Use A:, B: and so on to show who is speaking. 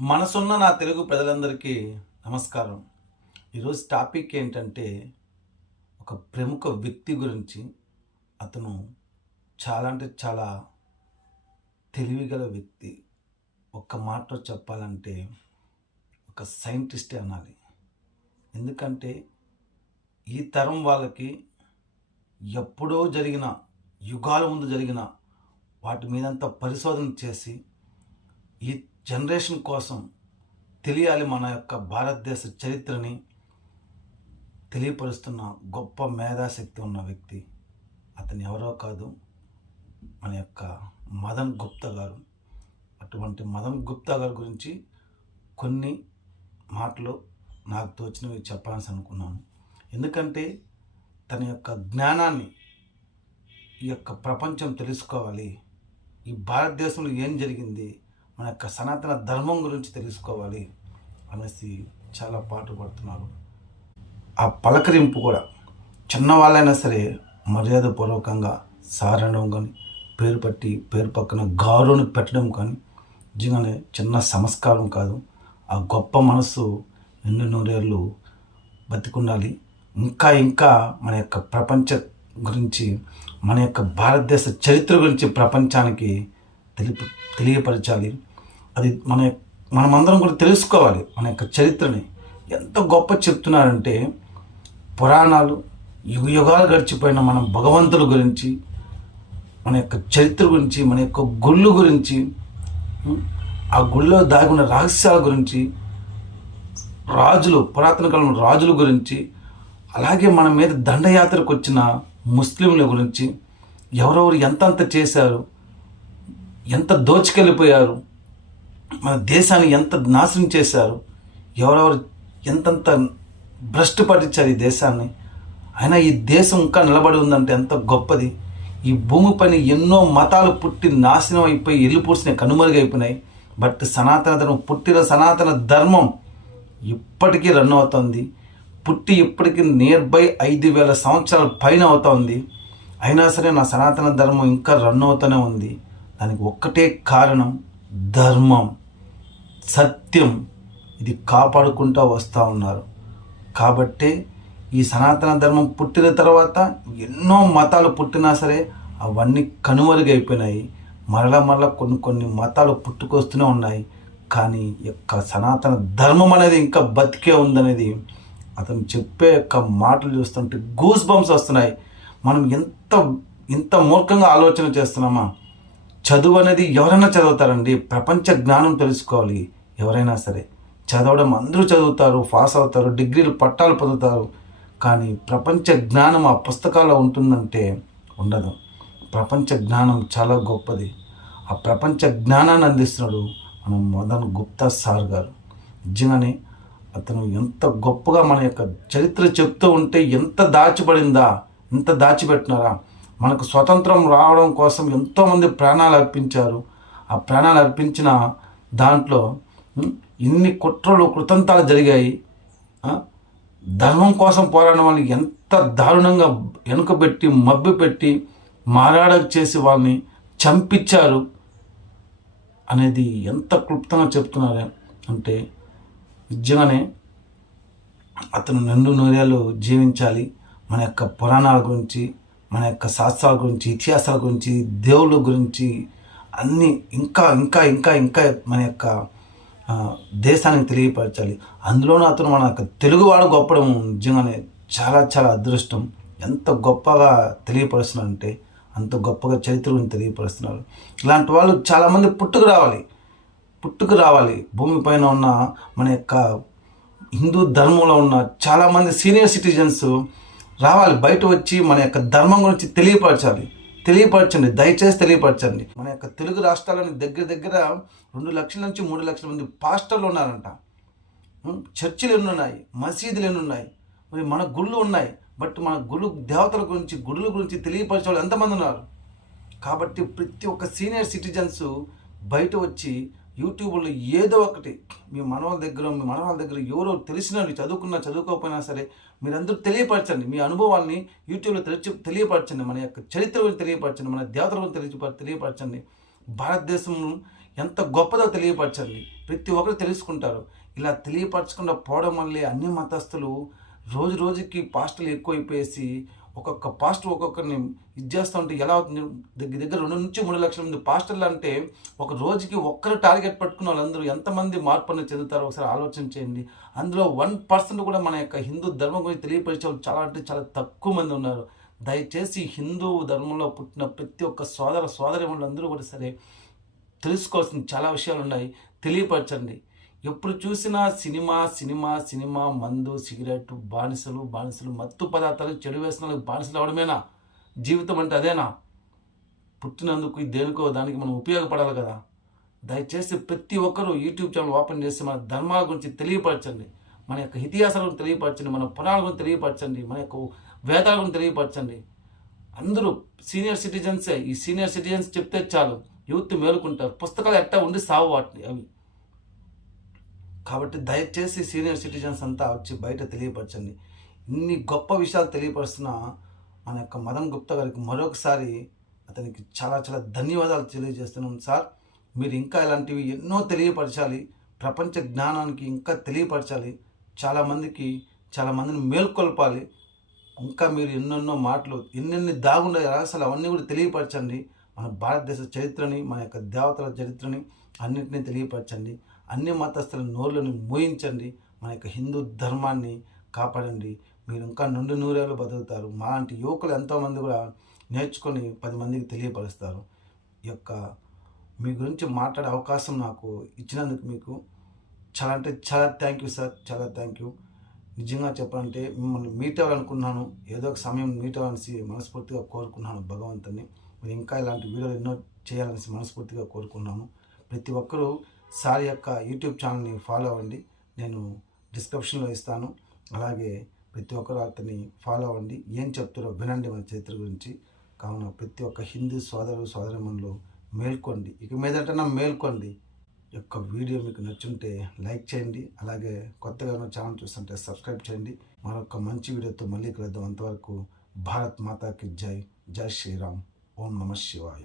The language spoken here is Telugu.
A: మనసున్న నా తెలుగు ప్రజలందరికీ నమస్కారం. ఈరోజు టాపిక్ ఏంటంటే ఒక ప్రముఖ వ్యక్తి గురించి అతను చాలా అంటే చాలా తెలివిగల వ్యక్తి. ఒక్క మాటలో చెప్పాలంటే ఒక సైంటిస్టే అనాలి. ఎందుకంటే ఈ తరం వాళ్ళకి ఎప్పుడో జరిగిన యుగాల ముందు జరిగిన వాటి మీదంతా పరిశోధన చేసి ఈ జనరేషన్ కోసం తెలియాలి మన యొక్క భారతదేశ చరిత్రని తెలియపరుస్తున్న గొప్ప మేధాశక్తి ఉన్న వ్యక్తి అతను ఎవరో కాదు. మన యొక్క మదన్ గుప్తా గారు. అటువంటి మదన్ గుప్తా గారి గురించి కొన్ని మాటలు నాకు తోచినవి చెప్పాల్సి అనుకున్నాను. ఎందుకంటే తన యొక్క జ్ఞానాన్ని ఈ యొక్క ప్రపంచం తెలుసుకోవాలి. ఈ భారతదేశంలో ఏం జరిగింది? మన యొక్క సనాతన ధర్మం గురించి తెలుసుకోవాలి అనేసి చాలా పాటుపడుతున్నారు ఆ పలకరింపు కూడా చిన్నవాళ్ళైనా సరే మర్యాదపూర్వకంగా సారడం కానీ పేరు పట్టి పేరు పక్కన గౌరవం పెట్టడం కానీ నిజంగానే చిన్న సంస్కారం కాదు. ఆ గొప్ప మనసు ఎన్ని నూరేళ్ళు బతికుండాలి. ఇంకా ఇంకా మన యొక్క ప్రపంచ గురించి మన యొక్క భారతదేశ చరిత్ర గురించి ప్రపంచానికి తెలిపి తెలియపరచాలి. అది మన మనమందరం కూడా తెలుసుకోవాలి మన యొక్క చరిత్రని. ఎంత గొప్ప చెప్తున్నారంటే పురాణాలు యుగ యుగాలు గడిచిపోయిన మన భగవంతుల గురించి మన యొక్క చరిత్ర గురించి మన యొక్క గుళ్ళు గురించి ఆ గుళ్ళో దాగున్న రహస్యాల గురించి రాజులు పురాతన కాలంలో రాజుల గురించి అలాగే మన మీద దండయాత్రకు వచ్చిన ముస్లింల గురించి ఎవరెవరు ఎంతంత చేశారు ఎంత దోచుకెళ్ళిపోయారు మన దేశాన్ని ఎంత నాశనం చేశారు ఎవరెవరు ఎంతంత భ్రష్టు పట్టించారు ఈ దేశాన్ని అయినా ఈ దేశం ఇంకా నిలబడి ఉందంటే ఎంత గొప్పది. ఈ భూమి పైన ఎన్నో మతాలు పుట్టి నాశనం అయిపోయి ఎల్లు పూడ్చినాయి కనుమరుగైపోయినాయి బట్ సనాతన ధర్మం పుట్టిన సనాతన ధర్మం ఇప్పటికీ రన్ అవుతుంది. పుట్టి ఇప్పటికీ నియర్ బై ఐదు వేల సంవత్సరాల పైన అవుతోంది. అయినా సరే నా సనాతన ధర్మం ఇంకా రన్ అవుతూనే ఉంది. దానికి ఒక్కటే కారణం ధర్మం సత్యం ఇది కాపాడుకుంటూ వస్తూ ఉన్నారు. కాబట్టే ఈ సనాతన ధర్మం పుట్టిన తర్వాత ఎన్నో మతాలు పుట్టినా సరే అవన్నీ కనుమరుగైపోయినాయి. మరలా మరలా కొన్ని కొన్ని మతాలు పుట్టుకొస్తూనే ఉన్నాయి. కానీ యొక్క సనాతన ధర్మం అనేది ఇంకా బతికే ఉందనేది అతను చెప్పే యొక్క మాటలు చూస్తుంటే గూస్ బంప్స్ వస్తున్నాయి. మనం ఎంత ఇంత మూర్ఖంగా ఆలోచన చేస్తున్నామా? చదువు అనేది ఎవరైనా చదువుతారండి. ప్రపంచ జ్ఞానం తెలుసుకోవాలి. ఎవరైనా సరే. చదవడం అందరూ చదువుతారు పాస్ అవుతారు డిగ్రీలు పట్టాలు పొందుతారు. కానీ ప్రపంచ జ్ఞానం ఆ పుస్తకాల్లో ఉంటుందంటే ఉండదు. ప్రపంచ జ్ఞానం చాలా గొప్పది. ఆ ప్రపంచ జ్ఞానాన్ని అందిస్తున్నాడు మన మదన్ గుప్తా సార్ గారు. నిజంగానే అతను ఎంత గొప్పగా మన యొక్క చరిత్ర చెప్తూ ఉంటే ఎంత దాచిపడిందా ఎంత దాచిపెట్టినారా? మనకు స్వతంత్రం రావడం కోసం ఎంతోమంది ప్రాణాలు అర్పించారు. ఆ ప్రాణాలు అర్పించిన దాంట్లో ఇన్ని కుట్రలు కృతంతాలు జరిగాయి. ధర్మం కోసం పోరాడిన వాళ్ళని ఎంత దారుణంగా వెనుకబెట్టి మబ్బి పెట్టి మారాడ చేసి వాళ్ళని చంపించారు అనేది ఎంత క్లుప్తంగా చెప్తున్నారు. అంటే నిజంగానే అతను నిండు నూరేళ్ళు జీవించాలి. మన యొక్క పురాణాల గురించి మన యొక్క శాస్త్రాల గురించి ఇతిహాసాల గురించి దేవుళ్ళ గురించి అన్నీ ఇంకా ఇంకా ఇంకా ఇంకా మన యొక్క దేశానికి తెలియపరచాలి. అందులోనూ అతను మన యొక్క తెలుగువాడు గొప్పడం నిజంగానే చాలా చాలా అదృష్టం. ఎంత గొప్పగా తెలియపరుస్తున్నారంటే అంత గొప్పగా చరిత్ర గురించి తెలియపరుస్తున్నారు. ఇలాంటి వాళ్ళు చాలామంది పుట్టుకు రావాలి. పుట్టుకు రావాలి. భూమిపైన ఉన్న మన యొక్క హిందూ ధర్మంలో ఉన్న చాలామంది సీనియర్ సిటిజన్స్ రావాలి. బయట వచ్చి మన యొక్క ధర్మం గురించి తెలియపరచాలి తెలియపరచండి. దయచేసి తెలియపరచండి. మన యొక్క తెలుగు రాష్ట్రాలని దగ్గర దగ్గర రెండు లక్షల నుంచి మూడు లక్షల మంది పాస్టర్లు ఉన్నారంట. చర్చిలు ఎన్ని ఉన్నాయి? మసీదులు ఎన్ని ఉన్నాయి? మరి మన గుళ్ళు ఉన్నాయి. బట్ మన గుళ్ళు దేవతల గురించి గుడుల గురించి తెలియపరిచే వాళ్ళు ఎంతమంది ఉన్నారు? కాబట్టి ప్రతి ఒక్క సీనియర్ సిటిజన్స్ బయట వచ్చి యూట్యూబ్లో ఏదో ఒకటి మీ మనవాళ్ళ దగ్గర మీ మనవాళ్ళ దగ్గర ఎవరో తెలిసిన చదువుకున్నా చదువుకోకపోయినా సరే మీరందరూ తెలియపరచండి. మీ అనుభవాల్ని యూట్యూబ్లో తెలిసి తెలియపరచండి. మన యొక్క చరిత్ర గురించి తెలియపరచండి. మన దేవతల గురించి తెలియ తెలియపరచండి. భారతదేశం ఎంత గొప్పదో తెలియపరచండి. ప్రతి ఒక్కరు తెలుసుకుంటారు. ఇలా తెలియపరచకుండా పోవడం వల్లే అన్ని మతస్థులు రోజు రోజుకి పాస్టర్లు ఎక్కువైపోయేసి ఒక్కొక్క పాస్టర్ ఒక్కొక్కరిని ఇది చేస్తూ ఉంటే ఎలా అవుతుంది? దగ్గర దగ్గర రెండు నుంచి మూడు లక్షల మంది పాస్టర్లు అంటే ఒక రోజుకి ఒక్కరు టార్గెట్ పట్టుకున్న వాళ్ళందరూ ఎంతమంది మార్పును చెందుతారో ఒకసారి ఆలోచన చేయండి. అందులో వన్ పర్సెంట్ కూడా మన యొక్క హిందూ ధర్మం గురించి తెలియపరిచే వాళ్ళు చాలా అంటే చాలా తక్కువ మంది ఉన్నారు. దయచేసి హిందూ ధర్మంలో పుట్టిన ప్రతి ఒక్క సోదర సోదరి అందరూ కూడా సరే తెలుసుకోవాల్సిన చాలా విషయాలు ఉన్నాయి. తెలియపరచండి. ఎప్పుడు చూసినా సినిమా సినిమా సినిమా మందు సిగరెట్ బానిసలు బానిసలు మత్తు పదార్థాలు చెడు వ్యసనాలకు బానిసలు అవడమేనా? జీవితం అంటే అదేనా? పుట్టినందుకు దేనికో దానికి మనం ఉపయోగపడాలి కదా. దయచేసి ప్రతి ఒక్కరూ యూట్యూబ్ ఛానల్ ఓపెన్ చేసి మన ధర్మాల గురించి తెలియపరచండి. మన యొక్క ఇతిహాసాల గురించి తెలియపరచండి. మన పురాణాల గురించి తెలియపరచండి. మన యొక్క వేదాల గురించి తెలియపరచండి. అందరూ సీనియర్ సిటిజన్సే. ఈ సీనియర్ సిటిజన్స్ చెప్తే చాలు. యూత్ మేలుకుంటారు. పుస్తకాలు ఎట్టా ఉండి సావు వాటిని అవి. కాబట్టి దయచేసి సీనియర్ సిటిజన్స్ అంతా వచ్చి బయట తెలియపరచండి. ఇన్ని గొప్ప విషయాలు తెలియపరుస్తున్న మన యొక్క మదన్ గుప్తా గారికి మరొకసారి అతనికి చాలా చాలా ధన్యవాదాలు తెలియజేస్తున్నాం సార్. మీరు ఇంకా ఇలాంటివి ఎన్నో తెలియపరచాలి. ప్రపంచ జ్ఞానానికి ఇంకా తెలియపరచాలి. చాలామందికి చాలామందిని మేల్కొల్పాలి. ఇంకా మీరు ఎన్నెన్నో మాటలు ఎన్నెన్ని దాగుండే రహస్యాలు అవన్నీ కూడా తెలియపరచండి. మన భారతదేశ చరిత్రని మన యొక్క దేవతల చరిత్రని అన్నింటినీ తెలియపరచండి. అన్ని మతస్థుల నోర్లను మోయించండి. మన యొక్క హిందూ ధర్మాన్ని కాపాడండి. మీరు ఇంకా నుండి నూరేళ్ళు బతుకుతారు. మాలాంటి యువకులు ఎంతోమంది కూడా నేర్చుకొని పది మందికి తెలియపరుస్తారు. ఈ యొక్క మీ గురించి మాట్లాడే అవకాశం నాకు ఇచ్చినందుకు మీకు చాలా అంటే చాలా థ్యాంక్ యూ సార్ చాలా థ్యాంక్ యూ నిజంగా చెప్పాలంటే మిమ్మల్ని మీట్ అవ్వాలనుకున్నాను ఏదో ఒక సమయం మీట్ అవ్వాలనేసి మనస్ఫూర్తిగా కోరుకున్నాను భగవంతుని మీరు ఇంకా ఇలాంటి వీడియోలు ఎన్నో చేయాలనేసి మనస్ఫూర్తిగా కోరుకున్నాను ప్రతి ఒక్కరూ సార్ యొక్క యూట్యూబ్ ఛానల్ని ఫాలో అవ్వండి. నేను డిస్క్రిప్షన్లో ఇస్తాను. అలాగే ప్రతి ఒక్కరు అతన్ని ఫాలో అవ్వండి. ఏం చెప్తారో వినండి మన చరిత్ర గురించి. కావున ప్రతి ఒక్క హిందూ సోదరు సోదరిమణులు మేల్కోండి. ఇక మీదటన్నా మేల్కోండి. ఈ యొక్క వీడియో మీకు నచ్చుంటే లైక్ చేయండి. అలాగే కొత్తగా ఉన్న ఛానల్ చూస్తుంటే సబ్స్క్రైబ్ చేయండి. మరొక మంచి వీడియోతో మళ్ళీ కలుద్దాం. అంతవరకు భారత్ మాతాకి జై. జై శ్రీరామ్. ఓం నమ శివాయ.